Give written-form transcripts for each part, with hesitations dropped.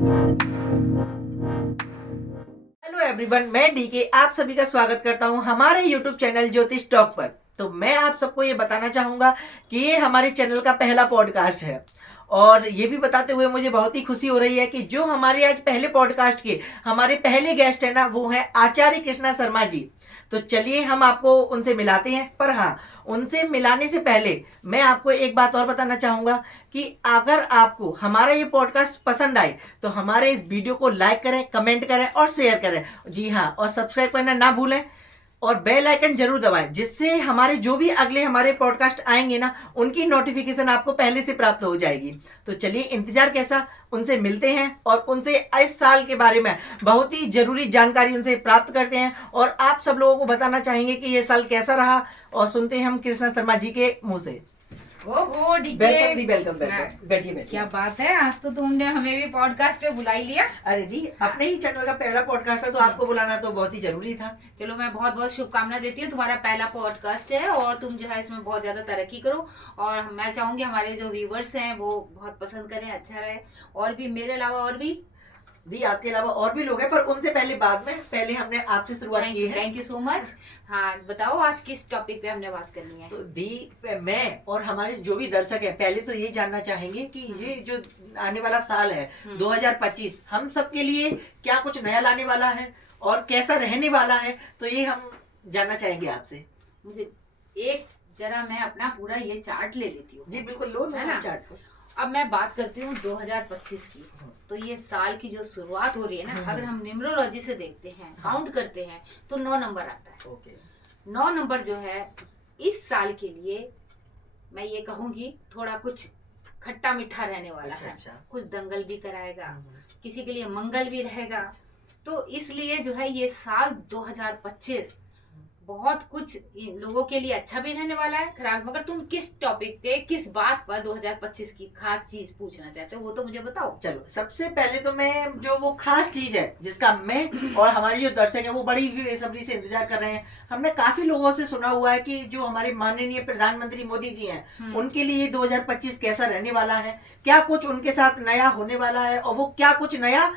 Hello everyone, मैं DK आप सभी का स्वागत करता हूं हमारे यूट्यूब चैनल ज्योतिष टॉक पर। तो मैं आप सबको ये बताना चाहूंगा कि ये हमारे चैनल का पहला पॉडकास्ट है और ये भी बताते हुए मुझे बहुत ही खुशी हो रही है कि जो हमारे आज पहले पॉडकास्ट के हमारे पहले गेस्ट है ना, वो है आचार्य कृष्णा शर्मा जी। तो चलिए हम आपको उनसे मिलाते हैं। पर हाँ, उनसे मिलाने से पहले मैं आपको एक बात और बताना चाहूंगा कि अगर आपको हमारा ये पॉडकास्ट पसंद आए तो हमारे इस वीडियो को लाइक करें, कमेंट करें और शेयर करें। जी हाँ, और सब्सक्राइब करना ना भूलें और बेल आइकन जरूर दबाएं, जिससे हमारे जो भी अगले हमारे पॉडकास्ट आएंगे ना, उनकी नोटिफिकेशन आपको पहले से प्राप्त हो जाएगी। तो चलिए, इंतजार कैसा, उनसे मिलते हैं और उनसे इस साल के बारे में बहुत ही जरूरी जानकारी उनसे प्राप्त करते हैं और आप सब लोगों को बताना चाहेंगे कि ये साल कैसा रहा। और सुनते हैं हम कृष्णा शर्मा जी के मुंह से। ओहो DK, welcome di, welcome welcome. बैठिए बैठिए। क्या बात है, आज तो तुमने हमें भी पॉडकास्ट पे बुला ही लिया। अरे दी, अपने ही चैनल का पहला पॉडकास्ट था तो आपको बुलाना तो बहुत ही जरूरी था। चलो, मैं बहुत बहुत शुभकामनाएं देती हूँ। तुम्हारा पहला पॉडकास्ट है और तुम जो है इसमें बहुत ज्यादा तरक्की करो और मैं चाहूंगी हमारे जो व्यूवर्स हैं वो बहुत पसंद करें, अच्छा रहे। और भी मेरे अलावा और भी दी, आपके अलावा और भी लोग हैं, पर उनसे पहले बाद में, पहले हमने आपसे शुरुआत की है। Thank you so much. हाँ, बताओ आज किस टॉपिक पे हमने बात करनी है। तो दी, मैं और हमारे जो भी दर्शक हैं पहले तो ये जानना चाहेंगे कि ये जो आने वाला साल है 2025 हम सबके लिए क्या कुछ नया लाने वाला है और कैसा रहने वाला है, तो ये हम जानना चाहेंगे आपसे। मुझे एक जरा मैं अपना पूरा ये चार्ट ले लेती हूँ। जी बिल्कुल, लो है ना? चार्ट को। अब मैं बात करती हूँ 2025 की। तो ये साल की जो शुरुआत हो रही है ना, अगर हम न्यूमरोलॉजी से देखते हैं, काउंट करते हैं, तो 9 नंबर आता है। ओके। 9 नंबर जो है इस साल के लिए मैं ये कहूंगी थोड़ा कुछ खट्टा मीठा रहने वाला है। अच्छा। कुछ दंगल भी कराएगा, किसी के लिए मंगल भी रहेगा। तो इसलिए जो है ये साल 2025 बहुत कुछ लोगों के लिए अच्छा भी रहने वाला है, खराब। मगर तुम किस टॉपिक पे, किस बात पर 2025 की खास चीज पूछना चाहते हो, वो तो मुझे बताओ। चलो, सबसे पहले तो मैं जो वो खास चीज है जिसका मैं और हमारे जो दर्शक है वो बड़ी बेसब्री से इंतजार कर रहे हैं। हमने काफी लोगों से सुना हुआ है कि जो हमारे माननीय प्रधानमंत्री मोदी जी हैं, उनके लिए 2025 कैसा रहने वाला है, क्या कुछ उनके साथ नया होने वाला है और वो क्या कुछ नया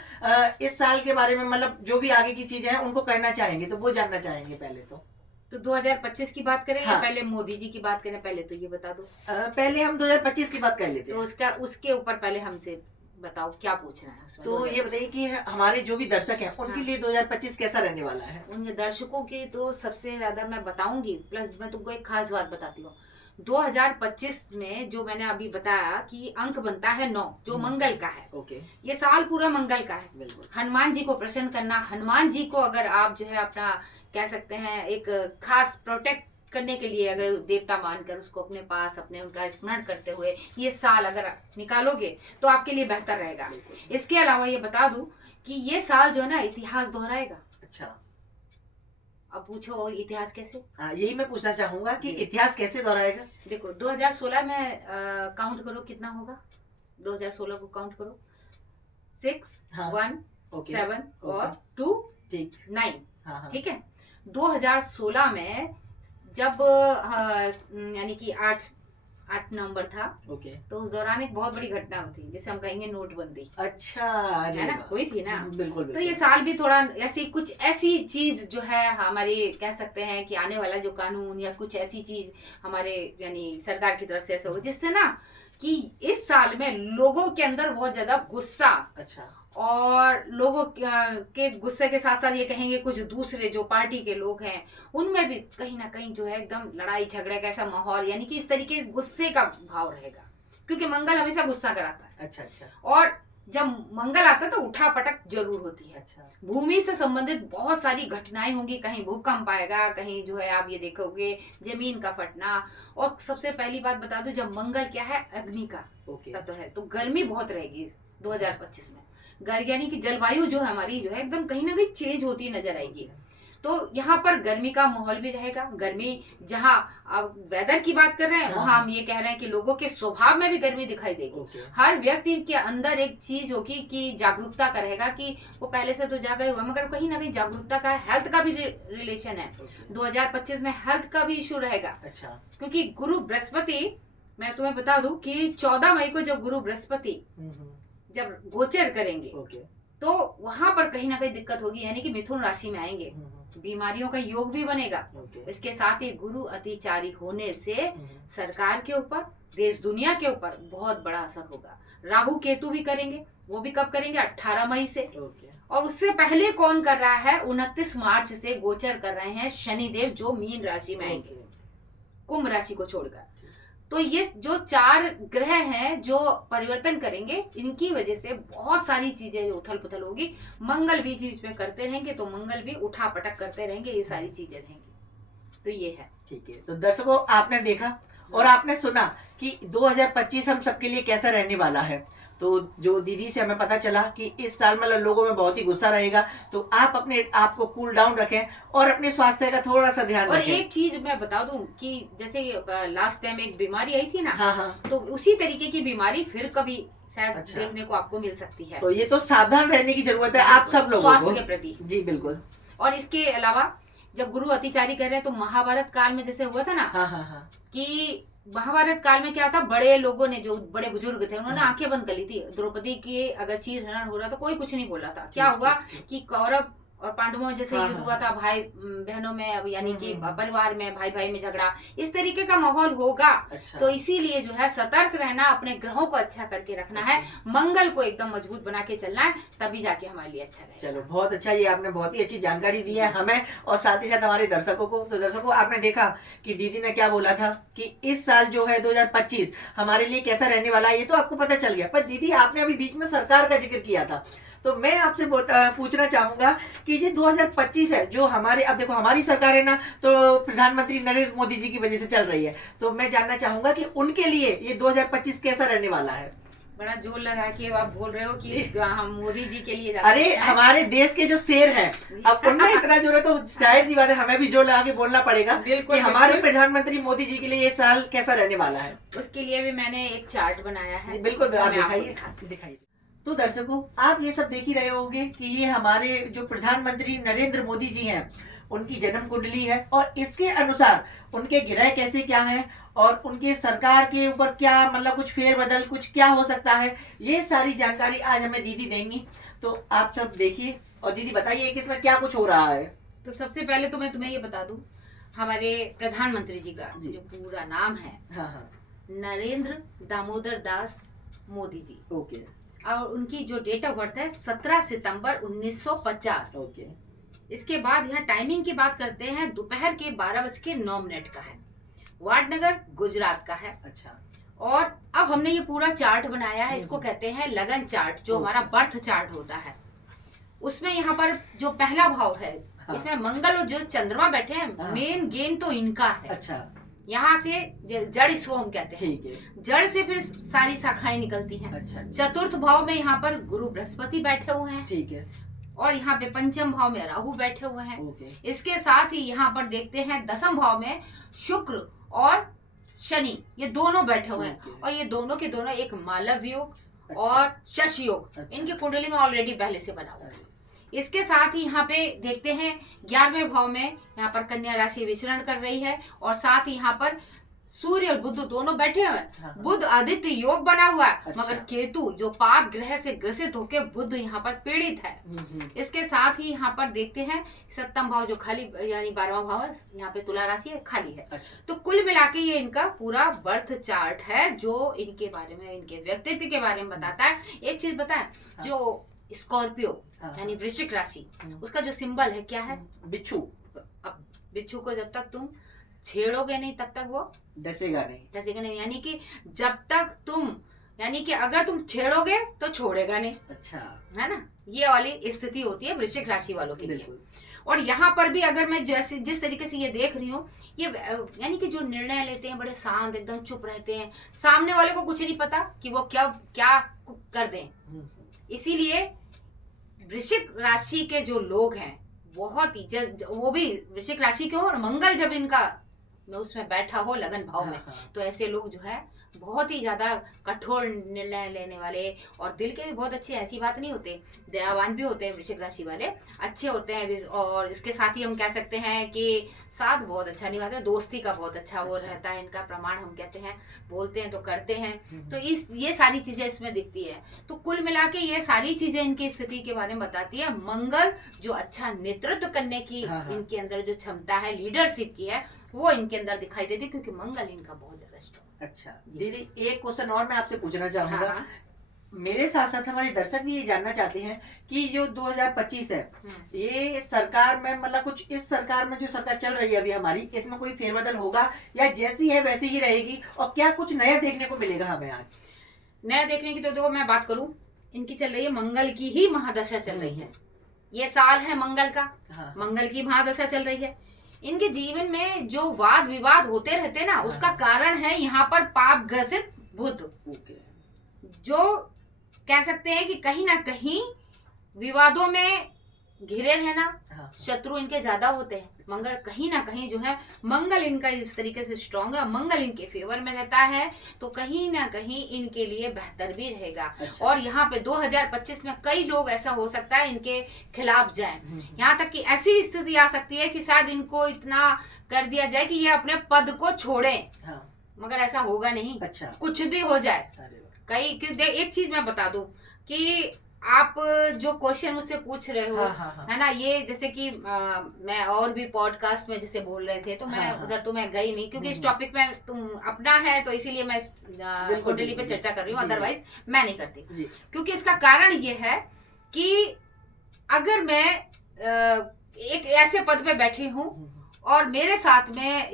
इस साल के बारे में, मतलब जो भी आगे की चीजें हैं उनको करना चाहेंगे, तो वो जानना चाहेंगे पहले तो 2025 की बात करें हाँ। या पहले मोदी जी की बात करें? पहले तो ये बता दो। पहले हम 2025 की बात कर लेते तो हैं। उसका उसके ऊपर पहले हमसे बताओ क्या पूछना है उसमें। तो ये बताइए कि हमारे जो भी दर्शक हैं उनके हाँ। लिए 2025 कैसा रहने वाला है। उन दर्शकों की तो सबसे ज्यादा मैं बताऊंगी, प्लस मैं तुमको एक खास बात बताती हूँ। 2025 में जो मैंने अभी बताया कि अंक बनता है 9, जो मंगल का है। ओके। ये साल पूरा मंगल का है। बिल्कुल। हनुमान जी को प्रसन्न करना, हनुमान जी को अगर आप जो है अपना कह सकते हैं एक खास प्रोटेक्ट करने के लिए, अगर देवता मानकर उसको अपने पास, अपने उनका स्मरण करते हुए ये साल अगर निकालोगे तो आपके लिए बेहतर रहेगा। इसके अलावा ये बता दूं कि ये साल जो है ना इतिहास दोहराएगा। अच्छा, अब पूछो इतिहास कैसे? यही मैं पूछना चाहूंगा कि इतिहास कैसे दोहराएगा। देखो 2016 में काउंट करो कितना होगा। 2016 को काउंट करो, 6 हाँ। 1 ओके। 7 और 2 ठीक। 9। हाँ। ठीक है। 2016 में जब यानी कि 8 नवंबर था, ओके। तो उस दौरान एक बहुत बड़ी घटना हुई थी जिसे हम कहेंगे नोटबंदी। अच्छा, है ना, हुई थी ना। बिल्कुल। तो ये साल भी थोड़ा ऐसी चीज जो है हमारे कह सकते हैं कि आने वाला जो कानून या कुछ ऐसी चीज हमारे यानी सरकार की तरफ से ऐसा होगा जिससे ना कि इस साल में लोगों के अंदर बहुत ज्यादा गुस्सा, अच्छा, और लोगों के गुस्से के साथ साथ ये कहेंगे कुछ दूसरे जो पार्टी के लोग हैं उनमें भी कहीं ना कहीं जो है एकदम लड़ाई झगड़े का ऐसा माहौल, यानी कि इस तरीके गुस्से का भाव रहेगा, क्योंकि मंगल हमेशा गुस्सा कराता है। अच्छा। और जब मंगल आता है तो उठा पटक जरूर होती है। अच्छा। भूमि से संबंधित बहुत सारी घटनाएं होंगी, कहीं भूकंप आएगा, कहीं जो है आप ये देखोगे जमीन का फटना। और सबसे पहली बात बता दो, जब मंगल क्या है, अग्नि का तत्व है, तो गर्मी बहुत रहेगी 2025 में। यानी कि जलवायु जो है हमारी जो है एकदम कहीं ना कहीं चेंज होती नजर आएगी। तो यहाँ पर गर्मी का माहौल भी रहेगा। गर्मी जहाँ अब वेदर की बात कर रहे हैं, वहां हम ये कह रहे हैं कि लोगों के स्वभाव में भी गर्मी दिखाई देगी। हर व्यक्ति के अंदर एक चीज होगी कि जागरूकता का रहेगा, कि वो पहले से तो जागा हुआ मगर कहीं ना कहीं जागरूकता का, हेल्थ का भी रिलेशन है। 2025 में हेल्थ का भी इशू रहेगा। अच्छा। क्योंकि गुरु बृहस्पति, मैं तुम्हें बता दूं कि 14 मई को जब गुरु बृहस्पति जब गोचर करेंगे ओके। तो वहां पर कहीं ना कहीं दिक्कत होगी, यानी कि मिथुन राशि में आएंगे, बीमारियों का योग भी बनेगा। ओके। इसके साथ ही गुरु अतिचारी होने से सरकार के ऊपर, देश दुनिया के ऊपर बहुत बड़ा असर होगा। राहु केतु भी करेंगे, वो भी कब करेंगे? 18 मई से। ओके। और उससे पहले कौन कर रहा है? 29 मार्च से गोचर कर रहे हैं शनिदेव, जो मीन राशि में आएंगे कुंभ राशि को छोड़कर। तो ये जो 4 ग्रह हैं जो परिवर्तन करेंगे, इनकी वजह से बहुत सारी चीजें उथल पुथल होगी। मंगल भी बीच में करते रहेंगे, तो मंगल भी उठा पटक करते रहेंगे, ये सारी चीजें रहेंगी। तो ये है। ठीक है, तो दर्शकों आपने देखा और आपने सुना कि 2025 हम सबके लिए कैसा रहने वाला है। तो जो दीदी से हमें पता चला कि इस साल मतलब लोगों में बहुत ही गुस्सा रहेगा, तो आप अपने आप को कूल डाउन रखें और अपने स्वास्थ्य का थोड़ा सा ध्यान और रखें। एक चीज मैं बता दूं कि जैसे लास्ट टाइम एक बीमारी आई थी ना, हाँ। तो उसी तरीके की बीमारी फिर कभी शायद अच्छा। देखने को आपको मिल सकती है। तो ये तो सावधान रहने की जरूरत है आप सब लोगों को, स्वास्थ्य के प्रति। जी बिल्कुल। और इसके अलावा जब गुरु अतिचारी कर रहे हैं, तो महाभारत काल में जैसे हुआ था ना, हाँ। कि महाभारत काल में क्या था, बड़े लोगों ने, जो बड़े बुजुर्ग थे, उन्होंने हाँ। आंखें बंद कर ली थी। द्रौपदी के अगर चीर हरण हो रहा था, कोई कुछ नहीं बोला था। क्या हुआ कि कौरव और पांडवों में जैसे युद्ध हुआ था, भाई बहनों में, अब यानी कि परिवार में, भाई भाई में झगड़ा, इस तरीके का माहौल होगा। अच्छा। तो इसीलिए जो है सतर्क रहना, अपने ग्रहों को अच्छा करके रखना है, मंगल को एकदम मजबूत बना के चलना है, तभी जाके हमारे लिए अच्छा रहेगा। चलो बहुत अच्छा, ये आपने बहुत ही अच्छी जानकारी दी है हमें और साथ ही साथ हमारे दर्शकों को। तो दर्शकों आपने देखा कि दीदी ने क्या बोला था कि इस साल जो है 2025 हमारे लिए कैसा रहने वाला है, ये तो आपको पता चल गया। पर दीदी आपने अभी बीच में सरकार का जिक्र किया था, तो मैं आपसे पूछना चाहूंगा कि ये 2025 है जो हमारे, अब देखो हमारी सरकार है ना, तो प्रधानमंत्री नरेंद्र मोदी जी की वजह से चल रही है, तो मैं जानना चाहूंगा कि उनके लिए ये 2025 कैसा रहने वाला है। बड़ा जोर लगा के आप बोल रहे हो कि हम मोदी जी के लिए अरे हमारे देश के जो शेर हैं, अब उनमें इतना जोर है तो जाहिर सी बात है हमें भी जोर लगा के बोलना पड़ेगा कि हमारे प्रधानमंत्री मोदी जी के लिए ये साल कैसा रहने वाला है। उसके लिए भी मैंने एक चार्ट बनाया है। बिल्कुल, आप दिखाइए। तो दर्शकों आप ये सब देख ही रहे होंगे कि ये हमारे जो प्रधानमंत्री नरेंद्र मोदी जी हैं, उनकी जन्म कुंडली है और इसके अनुसार उनके ग्रह कैसे क्या हैं और उनके सरकार के ऊपर क्या मतलब कुछ फेरबदल कुछ क्या हो सकता है, ये सारी जानकारी आज हमें दीदी देंगी। तो आप सब देखिए और दीदी बताइए कि इसमें क्या कुछ हो रहा है। तो सबसे पहले तो मैं तुम्हें ये बता दूं, हमारे प्रधानमंत्री जी का जो पूरा नाम है, हाँ। नरेंद्र दामोदर दास मोदी जी। ओके। और उनकी जो डेट ऑफ बर्थ है 17 सितंबर 1950। ओके। इसके बाद यहाँ टाइमिंग की बात करते हैं, दोपहर के 12:09 का है, वाडनगर गुजरात का है। अच्छा। और अब हमने ये पूरा चार्ट बनाया है, इसको कहते हैं लगन चार्ट, जो हमारा बर्थ चार्ट होता है। उसमें यहाँ पर जो पहला भाव है, इसमें मंगल और जो चंद्रमा बैठे हैं, मेन गेन तो इनका है। अच्छा। यहाँ से जड़ इसको हम कहते हैं। ठीक है। जड़ से फिर सारी शाखाएं निकलती हैं। अच्छा। चतुर्थ भाव में यहाँ पर गुरु बृहस्पति बैठे हुए हैं। ठीक है। और यहाँ पे पंचम भाव में राहु बैठे हुए हैं। ओके। इसके साथ ही यहाँ पर देखते हैं दसम भाव में शुक्र और शनि, ये दोनों बैठे हुए हैं। और ये दोनों के दोनों एक मालव योग और शश योग इनकी कुंडली में ऑलरेडी पहले से बना हुआ है। इसके साथ ही यहाँ पे देखते हैं 11वें भाव में यहाँ पर कन्या राशि विचरण कर रही है और साथ ही यहाँ पर सूर्य और बुध दोनों बैठे हुए हैं। बुध आदित्य योग बना हुआ है। अच्छा। मगर केतु जो पाप ग्रह से ग्रसित होकर बुध यहाँ पर पीड़ित है। इसके साथ ही यहाँ पर देखते हैं 7वां भाव जो खाली यानी 12वां भाव है, यहाँ पे तुला राशि है, खाली है। अच्छा। तो कुल मिला के ये इनका पूरा बर्थ चार्ट है जो इनके बारे में, इनके व्यक्तित्व के बारे में बताता है। एक चीज बताए, जो स्कॉर्पियो यानी वृश्चिक राशि, उसका जो सिंबल है क्या है? बिच्छू। अब बिच्छू को जब तक तुम छेड़ोगे नहीं तब तक वो डसेगा नहीं, यानी कि जब तक तुम, यानी कि अगर तुम छेड़ोगे तो छोड़ेगा नहीं। अच्छा। है ना, ये वाली स्थिति होती है वृश्चिक राशि वालों के लिए। और यहाँ पर भी अगर मैं जैसे जिस तरीके से ये देख रही हूँ, ये यानी कि जो निर्णय लेते हैं बड़े शांत एकदम चुप रहते हैं, सामने वाले को कुछ नहीं पता कि वो क्या क्या कर दें। इसीलिए वृश्चिक राशि के जो लोग हैं बहुत ही, वो भी वृश्चिक राशि के हो और मंगल जब इनका उसमें बैठा हो लगन भाव में, तो ऐसे लोग जो है बहुत ही ज्यादा कठोर निर्णय लेने वाले, और दिल के भी बहुत अच्छे, ऐसी बात नहीं होते, दयावान भी होते हैं वृश्चिक राशि वाले, अच्छे होते हैं। और इसके साथ ही हम कह सकते हैं कि साथ बहुत अच्छा निभाते हैं, दोस्ती का बहुत अच्छा वो रहता है इनका प्रमाण, हम कहते हैं बोलते हैं तो करते हैं। तो ये सारी चीजें इसमें दिखती है। तो कुल मिला के ये सारी चीजें इनकी स्थिति के बारे में बताती है। मंगल जो अच्छा नेतृत्व करने की इनके अंदर जो क्षमता है, लीडरशिप की है, वो इनके अंदर दिखाई देती है, क्योंकि मंगल इनका बहुत ज्यादा स्ट्रॉन्ग। अच्छा दीदी, एक क्वेश्चन और मैं आपसे पूछना चाहूंगा। हाँ। मेरे साथ साथ हमारे दर्शक भी ये जानना चाहते हैं कि जो 2025 है, ये सरकार में मतलब कुछ इस सरकार में जो सरकार चल रही है अभी हमारी, इसमें कोई फेरबदल होगा या जैसी है वैसी ही रहेगी, और क्या कुछ नया देखने को मिलेगा हमें आज? नया देखने की तो देखो, मैं बात करूं, इनकी चल रही है मंगल की ही महादशा चल रही है। ये साल है मंगल का, मंगल की महादशा चल रही है। इनके जीवन में जो वाद विवाद होते रहते ना, उसका कारण है यहाँ पर पाप ग्रसित बुध, जो कह सकते हैं कि कहीं ना कहीं विवादों में घिरे रहना, शत्रु इनके ज्यादा होते हैं, मगर कहीं ना कहीं जो है मंगल इनका इस तरीके से स्ट्रांग है, मंगल इनके फेवर में रहता है, तो कहीं ना कहीं इनके लिए बेहतर भी रहेगा। और यहाँ पे 2025 में कई लोग ऐसा हो सकता है इनके खिलाफ जाएं, यहाँ तक कि ऐसी स्थिति आ सकती है कि शायद इनको इतना कर दिया जाए कि ये अपने पद को छोड़ें, मगर ऐसा होगा नहीं। कुछ भी हो जाए, कई क्यों एक चीज मैं बता दूं कि आप जो क्वेश्चन मुझसे पूछ रहे हो, है ना, ये जैसे कि मैं और भी पॉडकास्ट में जैसे बोल रहे थे, तो मैं उधर तो मैं गई नहीं, क्योंकि इस टॉपिक में तुम अपना है, तो इसीलिए मैं इस कुंडली पे चर्चा कर रही हूँ, अदरवाइज मैं नहीं करती। क्योंकि इसका कारण ये है कि अगर मैं एक ऐसे पद पे बैठी हूँ और मेरे साथ में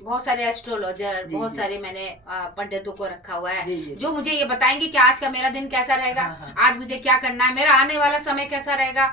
बहुत सारे एस्ट्रोलॉजर, बहुत सारे मैंने पंडितों को रखा हुआ है, जो मुझे ये बताएंगे कि आज का मेरा दिन कैसा रहेगा, आज मुझे क्या करना है, मेरा आने वाला समय कैसा रहेगा,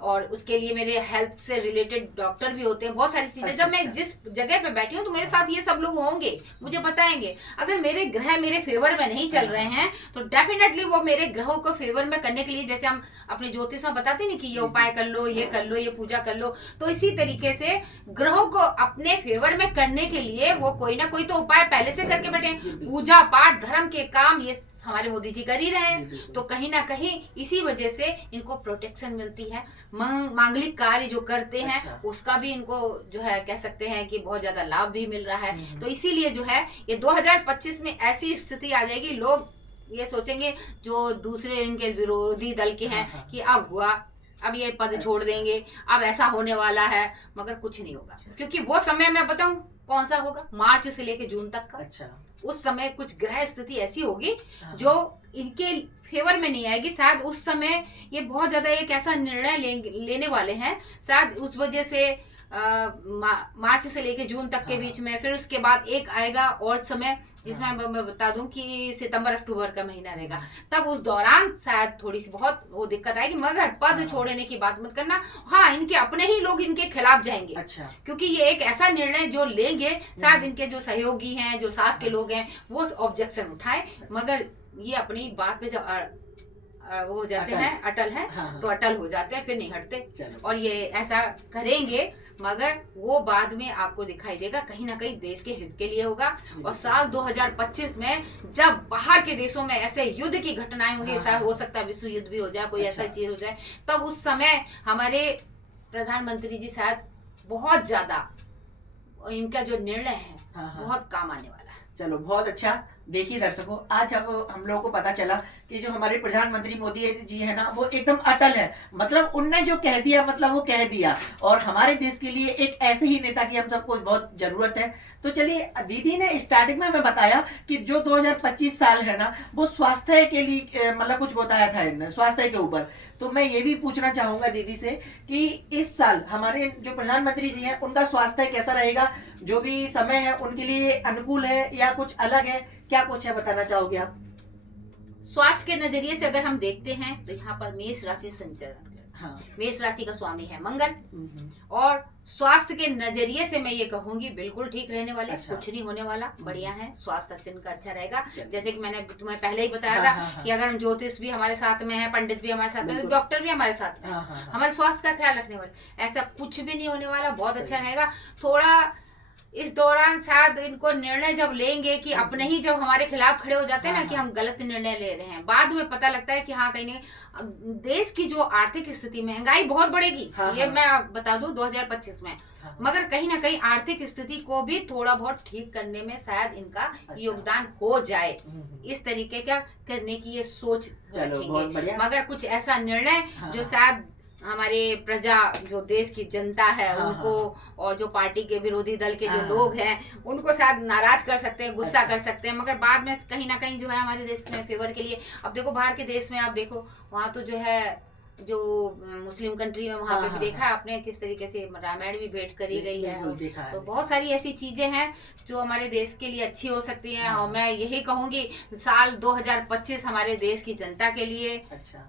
और उसके लिए मेरे हेल्थ से रिलेटेड डॉक्टर भी होते हैं, बहुत सारी चीजें। जब मैं जिस जगह पे बैठी हूँ तो मेरे साथ ये सब लोग होंगे, मुझे बताएंगे। अगर मेरे ग्रह मेरे फेवर में नहीं चल रहे हैं, तो डेफिनेटली वो मेरे ग्रहों को फेवर में करने के लिए, जैसे हम अपने ज्योतिष में बताते हैं कि ये उपाय कर लो, ये कर लो, ये पूजा कर लो, तो इसी तरीके से ग्रहों को अपने फेवर में करने के लिए वो कोई ना कोई तो उपाय पहले से करके बैठे। पूजा पाठ धर्म के काम ये हमारे मोदी जी कर ही रहे हैं, तो कहीं ना कहीं इसी वजह से इनको प्रोटेक्शन मिलती है। मांगलिक कार्य जो करते हैं उसका भी इनको जो है कह सकते हैं कि बहुत ज्यादा लाभ भी मिल रहा है। तो इसीलिए जो है ये 2025 में ऐसी स्थिति आ जाएगी, लोग ये सोचेंगे जो दूसरे इनके विरोधी दल के हैं कि अब हुआ, अब ये पद छोड़ देंगे, अब ऐसा होने वाला है, मगर कुछ नहीं होगा, क्योंकि वो समय मैं बताऊं कौन सा होगा, मार्च से लेके जून तक का। उस समय कुछ ग्रह स्थिति ऐसी होगी जो इनके फेवर में नहीं आएगी। शायद उस समय ये बहुत ज्यादा एक ऐसा निर्णय लेने वाले हैं, शायद उस वजह से मार्च से लेके जून तक के बीच में, फिर उसके बाद एक आएगा और समय जिसमें मैं बता दूं कि सितंबर अक्टूबर का महीना रहेगा, तब उस दौरान शायद थोड़ी सी बहुत वो दिक्कत आएगी, मगर पद छोड़ने की बात मत करना। हाँ, इनके अपने ही लोग इनके खिलाफ जाएंगे, क्योंकि ये एक ऐसा निर्णय जो लेंगे, शायद इनके जो सहयोगी हैं, जो साथ के लोग हैं, वो ऑब्जेक्शन उठाए, मगर ये अपनी बात पे जब वो हो जाते हैं, अटल है, तो अटल हो जाते हैं, फिर नहीं हटते, और ये ऐसा करेंगे, मगर वो बाद में आपको दिखाई देगा कहीं ना कहीं देश के हित के लिए होगा। और साल 2025 में जब बाहर के देशों में ऐसे युद्ध की घटनाएं होंगी, शायद हो सकता है विश्व युद्ध भी हो जाए, कोई ऐसा चीज हो जाए, तब उस समय हमारे प्रधानमंत्री जी शायद बहुत ज्यादा इनका जो निर्णय है बहुत काम आने वाला है। चलो, बहुत अच्छा। देखिए दर्शकों, आज हम लोगों को पता चला कि जो हमारे प्रधानमंत्री मोदी जी है ना, वो एकदम अटल है, मतलब उनने जो कह दिया मतलब वो कह दिया, और हमारे देश के लिए एक ऐसे ही नेता की हम सबको बहुत जरूरत है। तो चलिए, दीदी ने स्टार्टिंग में हमें बताया कि जो 2025 साल है ना, वो स्वास्थ्य के लिए मतलब कुछ बताया था इन्होंने, स्वास्थ्य के ऊपर। तो मैं ये भी पूछना चाहूंगा दीदी से कि इस साल हमारे जो प्रधानमंत्री जी हैं, उनका स्वास्थ्य कैसा रहेगा, जो भी समय है उनके लिए अनुकूल है या कुछ अलग है, क्या कुछ है बताना चाहोगे आप? स्वास्थ्य के नजरिए से अगर हम देखते हैं तो यहाँ पर मेष राशि संचरण मेष राशि का स्वामी है मंगल, और स्वास्थ्य के नजरिए से मैं ये कहूंगी बिल्कुल ठीक रहने वाले, कुछ नहीं होने वाला, बढ़िया है, स्वास्थ्य इनका अच्छा रहेगा। जैसे कि मैंने तुम्हें पहले ही बताया था कि अगर हम ज्योतिष भी हमारे साथ में है, पंडित भी हमारे साथ में, डॉक्टर भी हमारे साथ में, हमारे स्वास्थ्य का ख्याल रखने वाले, ऐसा कुछ भी नहीं होने वाला, बहुत अच्छा रहेगा। थोड़ा इस दौरान शायद इनको निर्णय जब लेंगे कि अपने ही जब हमारे खिलाफ खड़े हो जाते हैं ना कि हम गलत निर्णय ले रहे हैं, बाद में पता लगता है कि हाँ कहीं नहीं देश की जो आर्थिक स्थिति, महंगाई बहुत बढ़ेगी, ये मैं बता दूं 2025 में, मगर कहीं ना कहीं आर्थिक स्थिति को भी थोड़ा बहुत ठीक करने में शायद इनका योगदान हो जाए, इस तरीके का करने की ये सोच रखेंगे। मगर कुछ ऐसा निर्णय जो शायद हमारे प्रजा, जो देश की जनता है उनको और जो पार्टी के विरोधी दल के जो लोग हैं उनको शायद नाराज कर सकते हैं, गुस्सा कर सकते हैं, मगर बाद में कहीं ना कहीं जो है हमारे देश में फेवर के लिए। अब देखो बाहर के देश में आप देखो, वहाँ तो जो है जो मुस्लिम कंट्री में वहाँ पे भी देखा है आपने किस तरीके से रामायण भी भेंट करी गई है। तो बहुत सारी ऐसी चीजें हैं जो हमारे देश के लिए अच्छी हो सकती हैं, और मैं यही कहूंगी साल 2025 हमारे देश की जनता के लिए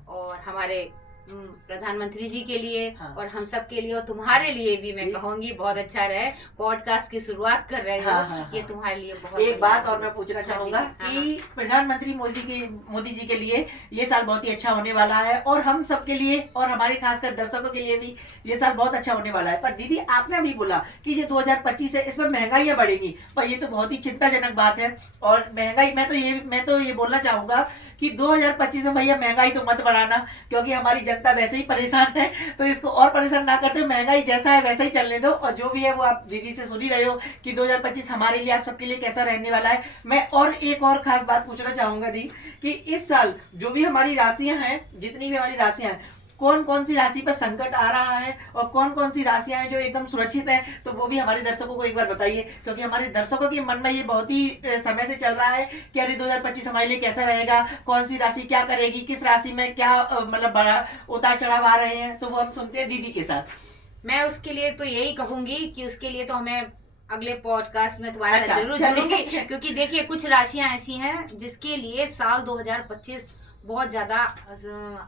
और हमारे प्रधानमंत्री जी के लिए और हम सब के लिए और तुम्हारे लिए भी मैं कहूंगी बहुत अच्छा रहे। पॉडकास्ट की शुरुआत कर रहे हो, ये तुम्हारे लिए बहुत। एक बात और मैं पूछना चाहूंगा कि प्रधानमंत्री मोदी जी के लिए ये साल बहुत ही अच्छा होने वाला है, और हम सब के लिए और हमारे खासकर दर्शकों के लिए भी ये साल बहुत अच्छा होने वाला है। पर दीदी आपने भी बोला कि ये 2025 है, इसमें महंगाई बढ़ेगी, पर ये तो बहुत ही चिंताजनक बात है। और महंगाई मैं तो ये बोलना चाहूंगा कि 2025 में भैया महंगाई तो मत बढ़ाना, क्योंकि हमारी जनता वैसे ही परेशान है, तो इसको और परेशान ना करते, महंगाई जैसा है वैसा ही चलने दो। और जो भी है वो आप दीदी से सुन ही रहे हो कि 2025 हमारे लिए, आप सबके लिए कैसा रहने वाला है। मैं और एक और खास बात पूछना चाहूंगा दी कि इस साल जो भी हमारी राशियां हैं, जितनी भी हमारी राशियां हैं, कौन कौन सी राशि पर संकट आ रहा है और कौन कौन सी राशियां हैं जो एकदम सुरक्षित है, तो वो भी हमारे दर्शकों को एक बार बताइए, क्योंकि हमारे दर्शकों के मन में ये बहुत ही समय से चल रहा है कि अरे 2025 हमारे लिए कैसा रहेगा, कौन सी राशि क्या करेगी, किस राशि में क्या मतलब बड़ा उतार चढ़ाव आ रहे हैं, तो वो हम सुनते हैं दीदी के साथ। मैं उसके लिए तो यही कहूंगी कि उसके लिए तो हमें अगले पॉडकास्ट में तुम्हारे साथ जरूर जुड़ेंगे, क्योंकि देखिए कुछ राशियां ऐसी हैं जिसके लिए साल 2025 बहुत ज्यादा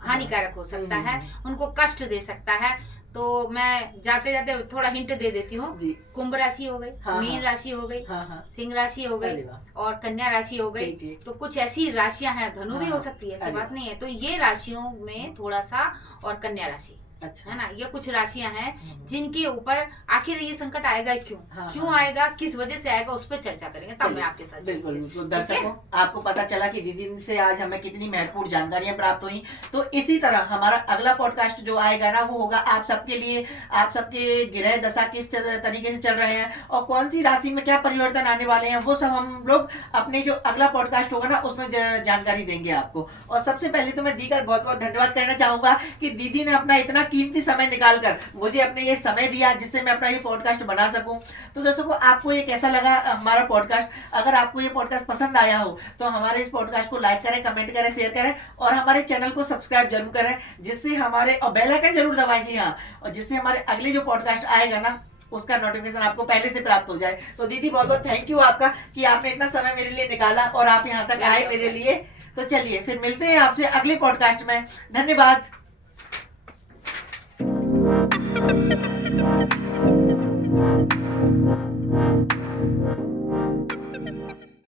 हानिकारक हो सकता है, उनको कष्ट दे सकता है। तो मैं जाते जाते थोड़ा हिंट दे देती हूँ। कुंभ राशि हो गई, मीन राशि हो गई, सिंह राशि हो गई और कन्या राशि हो गई। तो कुछ ऐसी राशियां हैं, धनु भी हो सकती है, ऐसी बात नहीं है। तो ये राशियों में थोड़ा सा, और कन्या राशि है ना, ये कुछ राशियां हैं जिनके ऊपर आखिर ये संकट आएगा, क्यों आएगा, किस वजह से आएगा, उस पर चर्चा करेंगे तब मैं आपके साथ। बिल्कुल बिल्कुल। दर्शकों आपको पता चला कि दीदी से आज हमें कितनी महत्वपूर्ण जानकारियां प्राप्त हुई। तो इसी तरह हमारा अगला पॉडकास्ट जो आएगा ना, वो होगा आप सबके लिए, आप सबके ग्रह दशा किस तरीके से चल रहे हैं और कौन सी राशि में क्या परिवर्तन आने वाले हैं, वो सब हम लोग अपने जो अगला पॉडकास्ट होगा ना उसमें जानकारी देंगे आपको। और सबसे पहले तो मैं दी का बहुत बहुत धन्यवाद करना चाहूंगा कि दीदी ने अपना इतना कीमती समय निकालकर मुझे अपने ये समय दिया जिससे मैं अपना ये पॉडकास्ट बना सकूं। तो दर्शकों आपको ये कैसा लगा हमारा पॉडकास्ट? अगर आपको ये पॉडकास्ट पसंद आया हो तो हमारे इस पॉडकास्ट को लाइक करें, कमेंट करें, शेयर करें और हमारे चैनल को सब्सक्राइब जरूर करें, जिससे हमारे, और बेल आइकन जरूर दबाएं जी हाँ, और जिससे हमारे अगले जो पॉडकास्ट आएगा ना उसका नोटिफिकेशन आपको पहले से प्राप्त हो जाए। तो दीदी बहुत बहुत थैंक यू आपका कि आपने इतना समय मेरे लिए निकाला और आप यहाँ तक आए मेरे लिए। तो चलिए फिर मिलते हैं आपसे अगले पॉडकास्ट में। धन्यवाद।